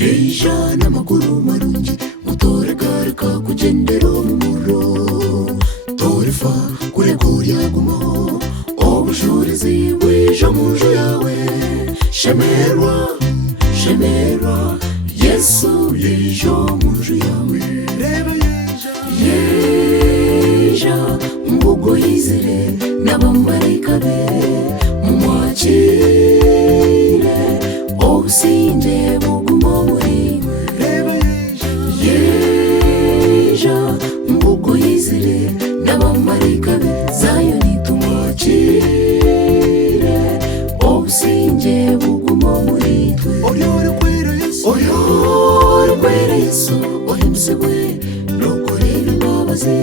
yeja n'amaguru marungi mutore garika kugendera mu muro torefa kure kurya gumaho obujurizi bw'ejo mu nzu yawe shemerwa yesu yejo mu nzu yawe yeja mbugo yizire n'abamarayika be mumwakire obusinge buguma muri we yeja mbugo yizire n'abamarayika be zayoni tumwakire obusinge buguma muri twe Orikweera Yesu ohimbise we nukorera imbabazi